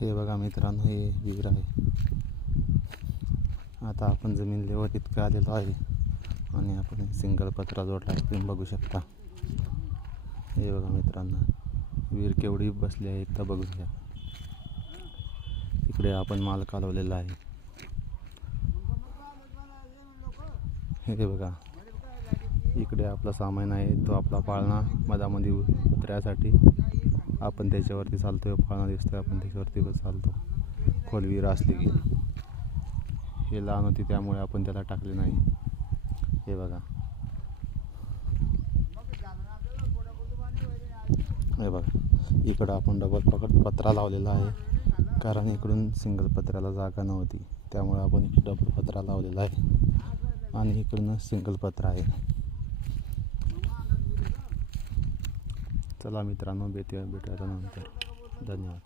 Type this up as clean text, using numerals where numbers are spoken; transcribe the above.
हे बघा मित्रांनो, हे विहीर आहे. आता आपण जमीन लेवल इतकं आलेलो आहे आणि आपण सिंगल पत्रा जोडला आहे, तुम्ही बघू शकता. हे बघा मित्रांनो, विहीर केवढी बसली आहे एकदा बघून घ्या. इकडे आपण माल कालवलेला आहे. हे बघा, इकडे आपला सामान आहे, तो आपला पाळणा मधामध्ये उतरण्यासाठी आपण त्याच्यावरती चालतोय. पाळणा दिसतोय, आपण त्याच्यावरती चालतो. खोल विहीर असली की हे लहान होती त्यामुळे आपण त्याला टाकले नाही. हे बघा, हे बघा, इकडं आपण डबल पत्रा लावलेला आहे, कारण इकडून सिंगल पत्र्याला जागा नव्हती, त्यामुळे आपण इकडे डबल पत्रा लावलेला आहे आणि इकडून सिंगल पत्रा आहे. चला मित्रांनो, भेटूया नंतर. धन्यवाद.